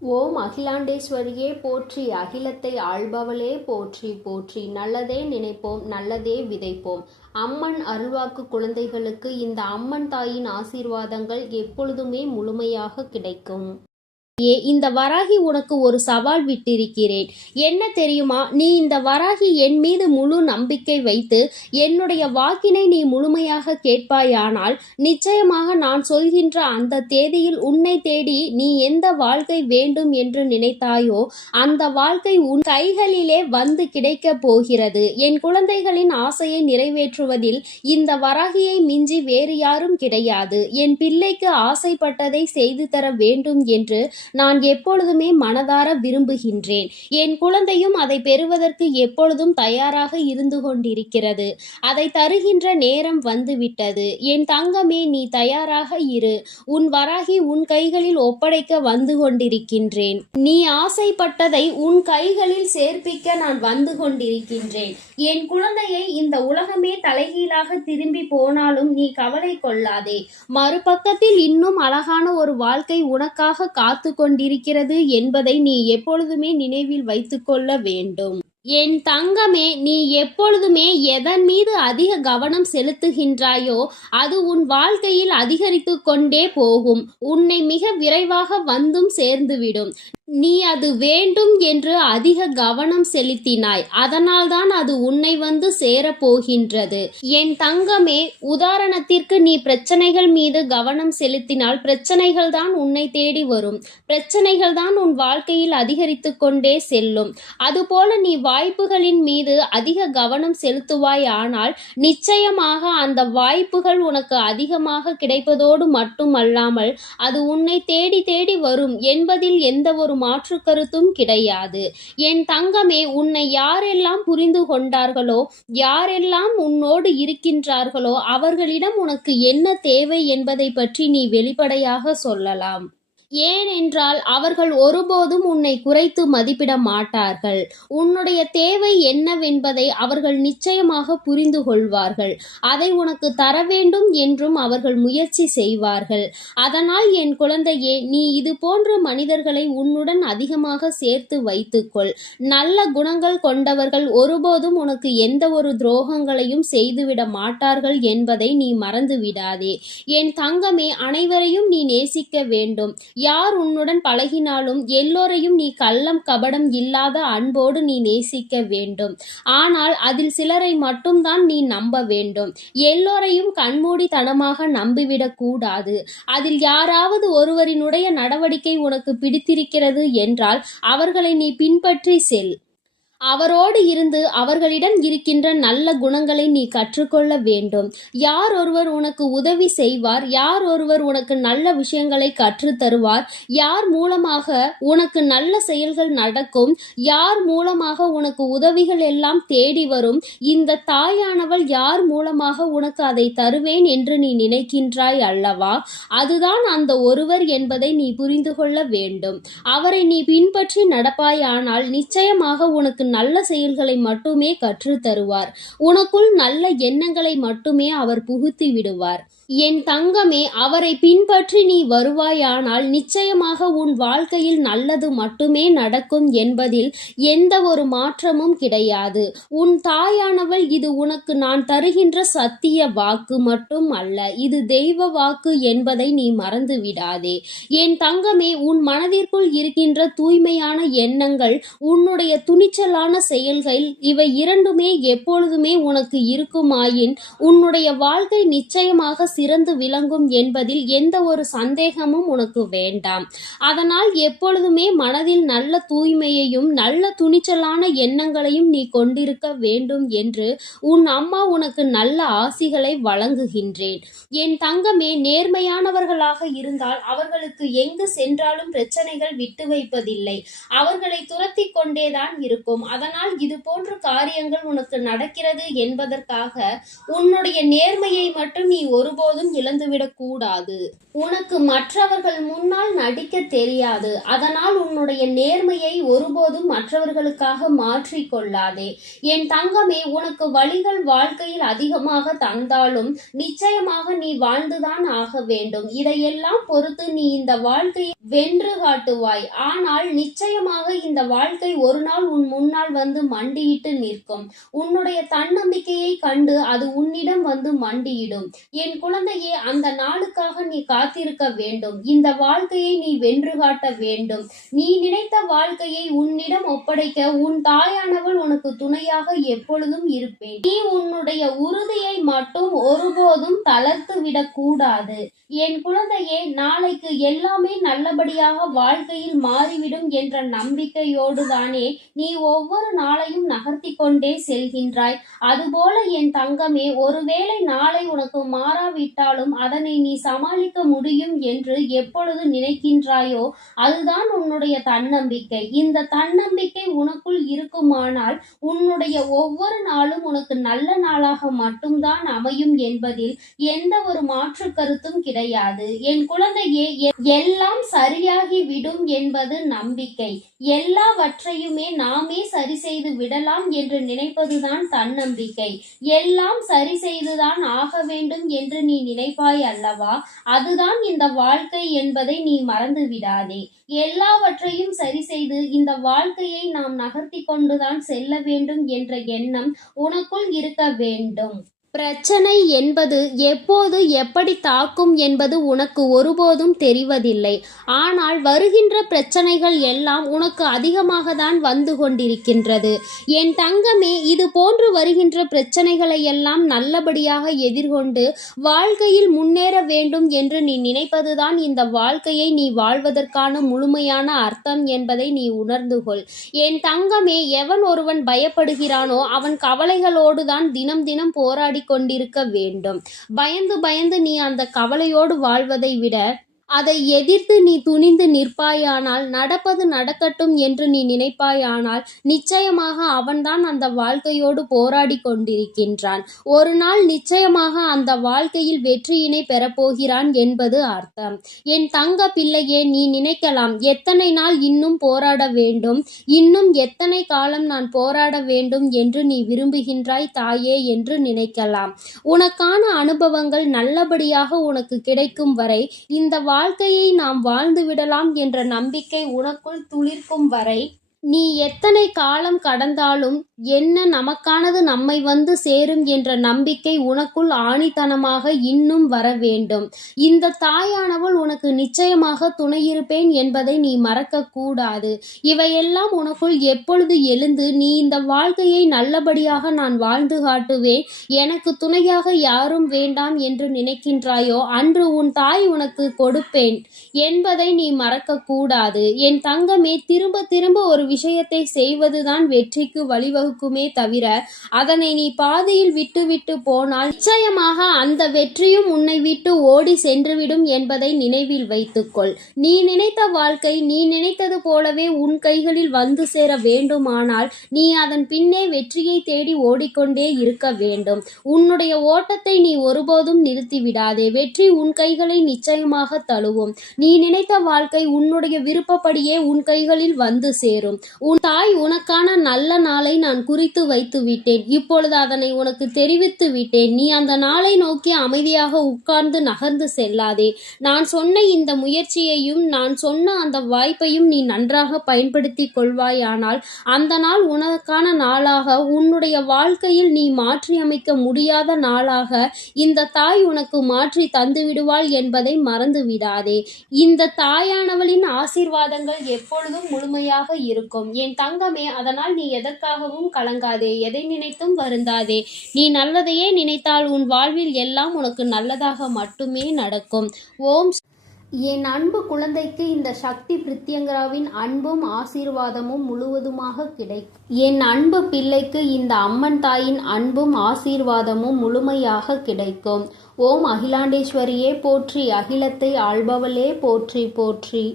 ஓம் அகிலாண்டேஸ்வரியே போற்றி, அகிலத்தை ஆள்பவளே போற்றி போற்றி. நல்லதே நினைப்போம், நல்லதே விதைப்போம். அம்மன் அருள்வாக்கு குழந்தைகளுக்கு இந்த அம்மன் தாயின் ஆசீர்வாதங்கள் எப்பொழுதுமே முழுமையாக கிடைக்கும். இந்த வராகி உனக்கு ஒரு சவால் விட்டிருக்கிறேன். என்ன தெரியுமா? நீ இந்த வராகி என் மீது முழு நம்பிக்கை வைத்து என்னுடைய வாக்கினை நீ முழுமையாக கேட்பாயானால் நிச்சயமாக நான் சொல்கின்ற அந்த தேதியில் உன்னை தேடி நீ எந்த வாழ்க்கை வேண்டும் என்று நினைத்தாயோ அந்த வாழ்க்கை உன் கைகளிலே வந்து கிடைக்க போகிறது. என் குழந்தைகளின் ஆசையை நிறைவேற்றுவதில் இந்த வராகியை மிஞ்சி வேறு யாரும் கிடையாது. என் பிள்ளைக்கு ஆசைப்பட்டதை செய்து தர வேண்டும் என்று நான் எப்பொழுதுமே மனதார விரும்புகின்றேன். என் குழந்தையும் அதை பெறுவதற்கு எப்பொழுதும் தயாராக இருந்து கொண்டிருக்கிறது. அதை தருகின்ற நேரம் வந்துவிட்டது. என் தங்கமே, நீ தயாராக இரு. உன் வராகி உன் கைகளில் ஒப்படைக்க வந்து கொண்டிருக்கின்றேன். நீ ஆசைப்பட்டதை உன் கைகளில் சேர்ப்பிக்க நான் வந்து கொண்டிருக்கின்றேன். என் குழந்தையை இந்த உலகமே தலைகீழாக திரும்பி போனாலும் நீ கவலை கொள்ளாதே. மறுபக்கத்தில் இன்னும் அழகான ஒரு வாழ்க்கை உனக்காக காத்து கொண்டிருக்கிறது என்பதை நீ எப்பொழுதுமே நினைவில் வைத்துக்கொள்ள வேண்டும். என் தங்கமே, நீ எப்பொழுதுமே எதன் மீது அதிக கவனம் செலுத்துகின்றாயோ அது உன் வாழ்க்கையில் அதிகரித்து கொண்டே போகும். உன்னை மிக விரைவாக வந்தும் சேர்ந்துவிடும். நீ அது வேண்டும் என்று அதிக கவனம் செலுத்தினாய், அதனால்தான் அது உன்னை வந்து சேரப்போகின்றது. என் தங்கமே, உதாரணத்திற்கு நீ பிரச்சனைகள் மீது கவனம் செலுத்தினால் பிரச்சனைகள் தான் உன்னை தேடி வரும். பிரச்சனைகள் தான் உன் வாழ்க்கையில் அதிகரித்து கொண்டே செல்லும். அதுபோல நீ வாய்ப்புகளின் மீது அதிக கவனம் செலுத்துவாய், ஆனால் நிச்சயமாக அந்த வாய்ப்புகள் உனக்கு அதிகமாக கிடைப்பதோடு மட்டுமல்லாமல் அது உன்னை தேடி தேடி வரும் என்பதில் எந்த ஒரு மாற்று கருத்தும் கிடையாது. என் தங்கமே, உன்னை யாரெல்லாம் புரிந்து கொண்டார்களோ, யாரெல்லாம் உன்னோடு இருக்கின்றார்களோ அவர்களிடம் உனக்கு என்ன தேவை என்பதை பற்றி நீ வெளிப்படையாக சொல்லலாம். ஏனென்றால் அவர்கள் ஒருபோதும் உன்னை குறைத்து மதிப்பிட மாட்டார்கள். உன்னுடைய தேவை என்னவென்பதை அவர்கள் நிச்சயமாக புரிந்து கொள்வார்கள். அதை உனக்கு தர வேண்டும் என்றும் அவர்கள் முயற்சி செய்வார்கள். அதனால் என் குழந்தையே, நீ இது போன்ற மனிதர்களை உன்னுடன் அதிகமாக சேர்த்து வைத்துக்கொள். நல்ல குணங்கள் கொண்டவர்கள் ஒருபோதும் உனக்கு எந்த ஒரு துரோகங்களையும் செய்துவிட மாட்டார்கள் என்பதை நீ மறந்து விடாதே. என் தங்கமே, அனைவரையும் நீ நேசிக்க வேண்டும். யார் உன்னுடன் பழகினாலும் எல்லோரையும் நீ கள்ளம் கபடம் இல்லாத அன்போடு நீ நேசிக்க வேண்டும். ஆனால் அதில் சிலரை மட்டும்தான் நீ நம்ப வேண்டும். எல்லோரையும் கண்மூடித்தனமாக நம்பிவிடக் கூடாது. அதில் யாராவது ஒருவரினுடைய நடவடிக்கை உனக்கு பிடித்திருக்கிறது என்றால் அவர்களை நீ பின்பற்றி செல். அவரோடு இருந்து அவர்களிடம் இருக்கின்ற நல்ல குணங்களை நீ கற்றுக்கொள்ள வேண்டும். யார் ஒருவர் உனக்கு உதவி செய்வார், யார் ஒருவர் உனக்கு நல்ல விஷயங்களை கற்றுத் தருவார், யார் மூலமாக உனக்கு நல்ல செயல்கள் நடக்கும், யார் மூலமாக உனக்கு உதவிகள் எல்லாம் தேடி வரும், இந்த தாயானவள் யார் மூலமாக உனக்கு அதை தருவேன் என்று நீ நினைக்கின்றாய் அல்லவா? அதுதான் அந்த ஒருவர் என்பதை நீ புரிந்து கொள்ள வேண்டும். அவரை நீ பின்பற்றி நடப்பாயானால் நிச்சயமாக உனக்கு நல்ல செயல்களை மட்டுமே கற்றுத் தருவார். உனக்குள் நல்ல எண்ணங்களை மட்டுமே அவர் புகுத்தி விடுவார். என் தங்கமே, அவரை பின்பற்றி நீ வருவாயானால் நிச்சயமாக உன் வாழ்க்கையில் நல்லது மட்டுமே நடக்கும் என்பதில் எந்த ஒரு மாற்றமும் கிடையாது. உன் தாயானவள் இது உனக்கு நான் தருகின்ற சத்திய வாக்கு மட்டும் அல்ல, இது தெய்வ வாக்கு என்பதை நீ மறந்து விடாதே. என் தங்கமே, உன் மனதிற்குள் இருக்கின்ற தூய்மையான எண்ணங்கள், உன்னுடைய துணிச்சலான செயல்கள், இவை இரண்டுமே எப்பொழுதுமே உனக்கு இருக்குமாயின் உன்னுடைய வாழ்க்கை நிச்சயமாக சிறந்து விளங்கும் என்பதில் எந்த ஒரு சந்தேகமும் உனக்கு வேண்டாம். அதனால் எப்பொழுதுமே மனதில் நல்ல தூய்மையையும் நல்ல துணிச்சலான எண்ணங்களையும் நீ கொண்டிருக்க வேண்டும் என்று உன் அம்மா உனக்கு நல்ல ஆசிகளை வழங்குகின்றேன். என் தங்கமே, நேர்மையானவர்களாக இருந்தால் அவர்களுக்கு எங்கு சென்றாலும் பிரச்சனைகள் விட்டு வைப்பதில்லை. அவர்களை துரத்தி கொண்டேதான் இருக்கும். அதனால் இது போன்ற காரியங்கள் உனக்கு நடக்கிறது என்பதற்காக உன்னுடைய நேர்மையை மட்டும் நீ ஒருபோதும் ஒருபோதும் இழந்துவிடக் கூடாது. உனக்கு மற்றவர்கள் முன்னால் நடிக்க தெரியாது. அதனால் உன்னுடைய நேர்மையை ஒருபோதும் மற்றவர்களுக்காக மாற்றிக் கொள்ளாதே. என் தங்கமே, உனக்கு வழிகள் வாழ்க்கையில் அதிகமாக தந்தாலும் நிச்சயமாக நீ வாழ்ந்துதான் ஆக வேண்டும். இதையெல்லாம் பொறுத்து நீ இந்த வாழ்க்கையை வென்று காட்டுவாய். ஆனால் நிச்சயமாக இந்த வாழ்க்கை ஒரு நாள் உன் முன்னால் வந்து மண்டியிட்டு நிற்கும். உன்னுடைய தன்னம்பிக்கையை கண்டு அது உன்னிடம் வந்து மண்டியிடும். என் குழந்தையே, அந்த நாளுக்காக நீ காத்திருக்க வேண்டும். இந்த வாழ்க்கையை நீ வென்று காட்ட வேண்டும். நீ நினைத்த வாழ்க்கையை உன்னிடம் ஒப்படைக்க உன் தாயானவள் உனக்கு துணையாக எப்பொழுதும் இருப்பேன். நீ உன்னுடைய உறுதியை மட்டும் ஒருபோதும் தளர்த்து விடக்கூடாது. என் குழந்தையே, நாளைக்கு எல்லாமே நல்லபடியாக வாழ்க்கையில் மாறிவிடும் என்ற நம்பிக்கையோடு தானே நீ ஒவ்வொரு நாளையும் நகர்த்தி கொண்டே செல்கின்றாய். அதுபோல என் தங்கமே, ஒருவேளை நாளை உனக்கு மாறாவிட்டாலும் அதனை நீ சமாளிக்க முடியும் என்று எப்பொழுது நினைக்கின்றாயோ அதுதான் உன்னுடைய தன்னம்பிக்கை. இந்த தன்னம்பிக்கை உனக்குள் இருக்குமானால் உன்னுடைய ஒவ்வொரு நாளும் உனக்கு நல்ல நாளாக மட்டும்தான் அமையும் என்பதில் எந்த ஒரு மாற்று கருத்தும் கிடையாது. என் குழந்தையே, எல்லாம் சரியாகி விடும் என்பது நம்பிக்கை. எல்லாவற்றையுமே நாமே சரி செய்து விடலாம் என்று நினைப்பதுதான் தன்னம்பிக்கை. எல்லாம் சரி செய்துதான் ஆக வேண்டும் என்று நீ நினைப்பாய் அல்லவா? அதுதான் இந்த வாழ்க்கை என்பதை நீ மறந்து விடாதே. எல்லாவற்றையும் சரி செய்து இந்த வாழ்க்கையை நாம் நகர்த்தி கொண்டுதான் செல்ல வேண்டும் என்ற எண்ணம் உனக்குள் இருக்க வேண்டும். பிரச்சனை என்பது எப்போது எப்படி தாக்கும் என்பது உனக்கு ஒருபோதும் தெரிவதில்லை. ஆனால் வருகின்ற பிரச்சனைகள் எல்லாம் உனக்கு அதிகமாக தான் வந்து கொண்டிருக்கின்றது. என் தங்கமே, இது போன்று வருகின்ற பிரச்சனைகளை எல்லாம் நல்லபடியாக எதிர்கொண்டு வாழ்க்கையில் முன்னேற வேண்டும் என்று நீ நினைப்பதுதான் இந்த வாழ்க்கையை நீ வாழ்வதற்கான முழுமையான அர்த்தம் என்பதை நீ உணர்ந்து கொள். என் தங்கமே, எவன் ஒருவன் பயப்படுகிறானோ அவன் கவலைகளோடு தான் தினம் தினம் போராடி கொண்டிருக்க வேண்டும். பயந்து பயந்து நீ அந்த கவலையோடு வாழ்வதை விட அதை எதிர்த்து நீ துணிந்து நிற்பாயானால், நடப்பது நடக்கட்டும் என்று நீ நினைப்பாயானால், நிச்சயமாக அவன்தான் அந்த வாழ்க்கையோடு போராடி கொண்டிருக்கின்றான். ஒரு நாள் நிச்சயமாக அந்த வாழ்க்கையில் வெற்றியினை பெறப்போகிறான் என்பது அர்த்தம். என் தங்க பிள்ளையே, நீ நினைக்கலாம், எத்தனை நாள் இன்னும் போராட வேண்டும், இன்னும் எத்தனை காலம் நான் போராட வேண்டும் என்று நீ விரும்புகின்றாய் தாயே என்று நினைக்கலாம். உனக்கான அனுபவங்கள் நல்லபடியாக உனக்கு கிடைக்கும் வரை இந்த வாழ்க்கையை நாம் வாழ்ந்து விடலாம் என்ற நம்பிக்கை உனக்குள் துளிர்க்கும் வரை நீ எத்தனை காலம் கடந்தாலும் என்ன நமக்கானது நம்மை வந்து சேரும் என்ற நம்பிக்கை உனக்குள் ஆணித்தனமாக இன்னும் வர வேண்டும். இந்த தாயானவள் உனக்கு நிச்சயமாக துணையிருப்பேன் என்பதை நீ மறக்க கூடாது. இவையெல்லாம் உனக்குள் எப்பொழுது எழுந்து நீ இந்த வாழ்க்கையை நல்லபடியாக நான் வாழ்ந்து காட்டுவேன், எனக்கு துணையாக யாரும் வேண்டாம் என்று நினைக்கின்றாயோ அன்று உன் தாய் உனக்கு கொடுப்பேன் என்பதை நீ மறக்க கூடாது. என் தங்கமே, திரும்ப திரும்ப ஒரு விஷயத்தை செய்வதுதான் வெற்றிக்கு வழிவகுக்குமே தவிர அதனை நீ பாதியில் விட்டு போனால் நிச்சயமாக அந்த வெற்றியும் உன்னை விட்டு ஓடி சென்றுவிடும் என்பதை நினைவில் வைத்துக்கொள். நீ நினைத்த வாழ்க்கை நீ நினைத்தது போலவே உன் கைகளில் வந்து சேர வேண்டுமானால் நீ அதன் பின்னே வெற்றியை தேடி ஓடிக்கொண்டே இருக்க வேண்டும். உன்னுடைய ஓட்டத்தை நீ ஒருபோதும் நிறுத்திவிடாதே. வெற்றி உன் கைகளை நிச்சயமாக தழுவும். நீ நினைத்த வாழ்க்கை உன்னுடைய விருப்பப்படியே உன் கைகளில் வந்து சேரும். உன் தாய் உனக்கான நல்ல நாளை நான் குறித்து வைத்து விட்டேன். இப்பொழுது அதனை உனக்கு தெரிவித்து விட்டேன். நீ அந்த நாளை நோக்கி அமைதியாக உட்கார்ந்து நகர்ந்து செல்லாதே. நான் சொன்ன இந்த முயற்சியையும் நான் சொன்ன அந்த வாய்ப்பையும் நீ நன்றாக பயன்படுத்தி கொள்வாயானால் அந்த நாள் உனக்கான நாளாக, உன்னுடைய வாழ்க்கையில் நீ மாற்றியமைக்க முடியாத நாளாக இந்த தாய் உனக்கு மாற்றி தந்து விடுவாள் என்பதை மறந்து விடாதே. இந்த தாயானவளின் ஆசீர்வாதங்கள் எப்பொழுதும் முழுமையாக இருக்கும் என் தங்கமே. அதனால் நீ எதற்காகவும் கலங்காதே, எதை நினைத்தும் வருந்தாதே. நீ நல்லதையே நினைத்தால் உன் வாழ்வில் எல்லாம் உனக்கு நல்லதாக மட்டுமே நடக்கும். ஓம். என் அன்பு குழந்தைக்கு இந்த சக்தி பிரித்யங்கராவின் அன்பும் ஆசீர்வாதமும் முழுவதுமாக கிடைக்கும். என் அன்பு பிள்ளைக்கு இந்த அம்மன் தாயின் அன்பும் ஆசீர்வாதமும் முழுமையாக கிடைக்கும். ஓம் அகிலாண்டேஸ்வரியே போற்றி, அகிலத்தை ஆள்பவளே போற்றி போற்றி.